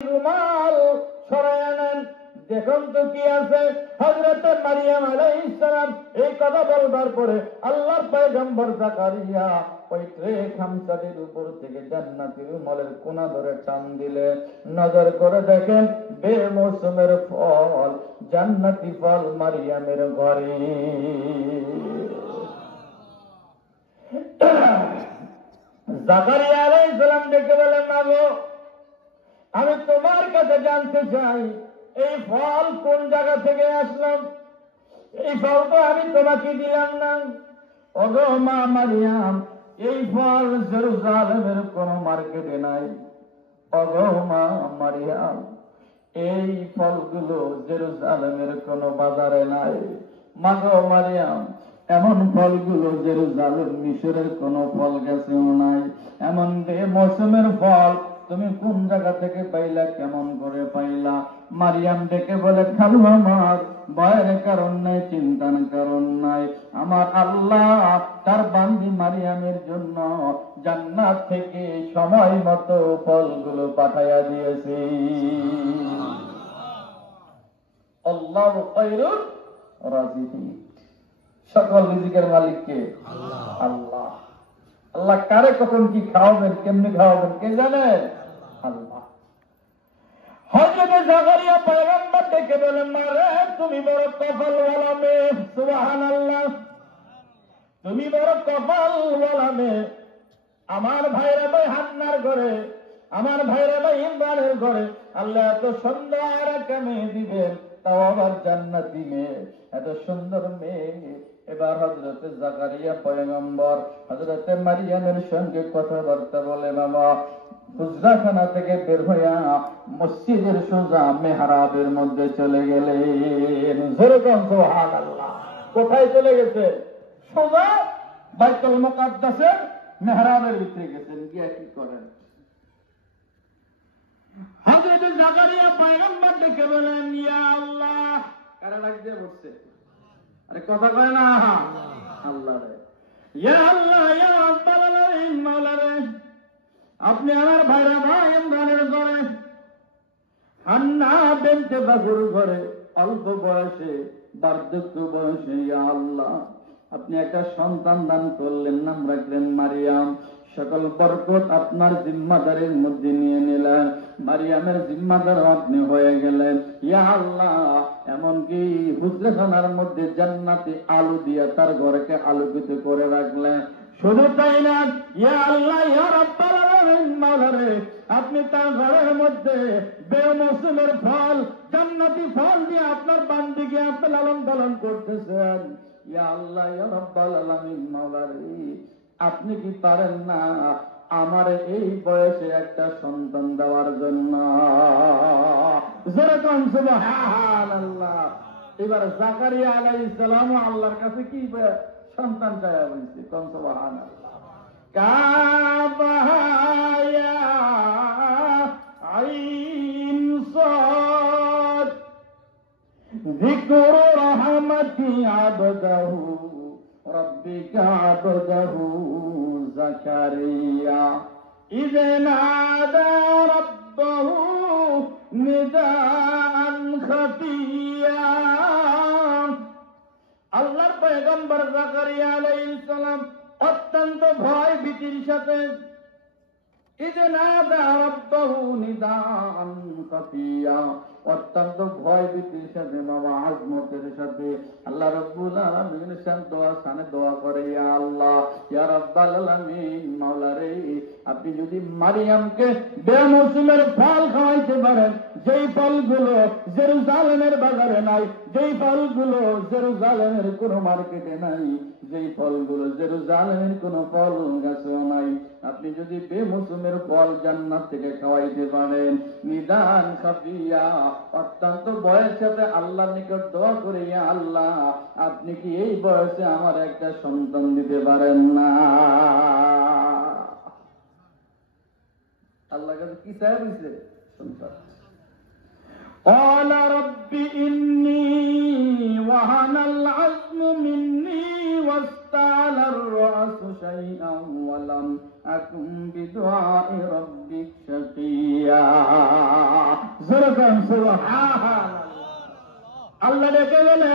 রুমাল সরাইয়া নেন, দেখুন তো কি আছে। হযরত মারিয়াম আলাইহিস সালাম এই কথা বলবার পরে আল্লাহর পয়গম্বর জাকারিয়া ওই ট্রে খামসাটির উপর থেকে জান্নাতি রুমালের কোনা ধরে টান দিলে, নজর করে দেখেন বেমৌসুমের ফল, জান্নাতি ফল মারিয়ামের ঘরে। জাকারিয়া আলাইহিস সালাম ডেকে বলেন, মাগো আমি তোমার কাছে জানতে চাই এই ফল কোন জায়গা থেকে আসলাম, এই ফল তো আমি তোমাকে দিলাম না। ওগো মা মারিয়াম, এই ফল জেরুজালেমের কোন মার্কেটে নাই। ওগো মা মারিয়াম, এই ফলগুলো জেরুজালেমের কোন বাজারে নাই। মাগো মারিয়াম, এমন ফলগুলো জেরুজালেম মিশরের কোন ফল গাছেও নাই। এমন বেমৌসুমের ফল তুমি কোন জায়গা থেকে পাইলা, কেমন করে পাইলা? মারিয়াম ডেকে বলে, খালু আমার ভয়ের কারণ নাই, চিন্তার কারণ নাই। আমার আল্লাহ তার বান্দি মারিয়ামের জন্য জান্নাত থেকে সময় মতো ফলগুলো পাঠাইয়া দিয়েছে। আল্লাহু খায়রুর রাযিকিন, সকল রিজিকের মালিক কে? আল্লাহ। আল্লাহ কারে কখন কি খাওয়াবেন, কেমনি খাওয়াবেন কে জানে? আল্লাহ। হযরত জাকারিয়া পয়গম্বর ডেকে বলেন, মারে তুমি বড় কপালওয়ালা মেয়ে, সুবহানাল্লাহ, তুমি বড় কপালওয়ালা মেয়ে। আমার ভাইরা ভাই হান্নার ঘরে, আমার ভাইরা ভাই ইমরানের ঘরে আল্লাহ এত সুন্দর একটা মেয়ে দিবেন, তাও আবার জান্নাতি মেয়ে, এত সুন্দর মেয়ে। এবার হযরত জাকারিয়া পয়গম্বর হযরত মারিয়ামের সঙ্গে কথাবার্তা বলে বাবা হুজরাখানা থেকে বের হইয়া মসজিদের সোজা মেহরাবের মধ্যে চলে গেলেন। যেরকম সুবহানাল্লাহ, কোথায় চলে গেছে? সোজা বাইতুল মুকাদ্দাসের মেহরাবের ভিতরে গেছেন। গিয়া কি করেন? হযরত জাকারিয়া পয়গম্বর ডেকে বলেন, ইয়া আল্লাহ। কারা ডাক দিয়ে বসছে? আরে কথা কয় না, আল্লাহ রে। ইয়া আল্লাহ, ইয়া রাব্বাল আলামিন, মাওলা রে, আপনি আমার ভাইরা ভাই ইমরানের ঘরে, হান্না বিনতে বাকুর ঘরে অল্প বয়সে, বার্ধক্য বয়সে, ইয়া আল্লাহ আপনি একটা সন্তান দান করলেন, নাম রাখলেন মারিয়াম। সকল বরকত আপনার জিম্মাদারির মধ্যে নিয়ে নিলেন, মারিয়ামের জিম্মাদার আপনি হয়ে গেলেন। ইয়া আল্লাহ, এমনকি হুজরাখানার মধ্যে জান্নাতি আলো দিয়া তার ঘরকে আলোকিত করে রাখলেন। শুধু তাই না, ইয়া আল্লাহ, ইয়া রাব্বাল আলামিন, মাওলা রে, আপনি তার ঘরের মধ্যে বেমৌসুমের ফল, জান্নাতি ফল দিয়ে আপনার বান্দিকে আপনি লালন পালন করতেছেন। ইয়া আল্লাহ, ইয়া রাব্বাল আলামিন, মাওলা রে, আপনি কি পারেন না আমার এই বয়সে একটা সন্তান দেওয়ার জন্য? যেরকম সুবহানাল্লাহ। এবার জাকারিয়া আলাইহিস সালাম আল্লাহর কাছে কি সন্তান চাইয়া বলছে, কোন সুবহানাল্লাহ। কাবায়া আইন সাদ যিকরু রাহমাতি আবদাহু রব্বিকা আবদাহু জাকারিয়া ইয নাদা রাব্বাহু নিদাআন খাফিয়া। আল্লাহর পয়গম্বর জাকারিয়া আলাইহিস সালাম অত্যন্ত ভয় ভীতির সাথে ইয নাদা রাব্বাহু নিদাআন খাফিয়া, অত্যন্ত ভয় ভীতির সাথে, বাবা আজমতের সাথে আল্লাহ রাব্বুল আলামিন সানে দোয়া করে, ইয়া আল্লাহ, ইয়া রাব্বাল আলামিন, মাওলা রে, আপনি যদি মারিয়ামকে বেমৌসুমের ফল খাওয়াইতে পারেন, যেই ফলগুলো জেরুজালেমের বাজারে নাই, যেই ফলগুলো জেরুজালেমের কোন মার্কেটে নাই, যেই ফলগুলো জেরুজালেমের কোন ফল গাছেও নাই, আপনি যদি বেমৌসুমের ফল জান্নাত থেকে খাওয়াইতে পারেন, নিদান খাফিয়া, অত্যন্ত বয়সের সাথে আল্লাহর নিকট দোয়া করে, ইয়া আল্লাহ, আপনি কি এই বয়সে আমার একটা সন্তান দিতে পারেন না? আল্লাহ কাছে কি চাই বুঝলে? সন্তান। قال رب إني وهن العظم مني واستعل الرأس شيئا ولم أكن بدعاء ربي شقيا। আল্লাহ ডেকে বলে,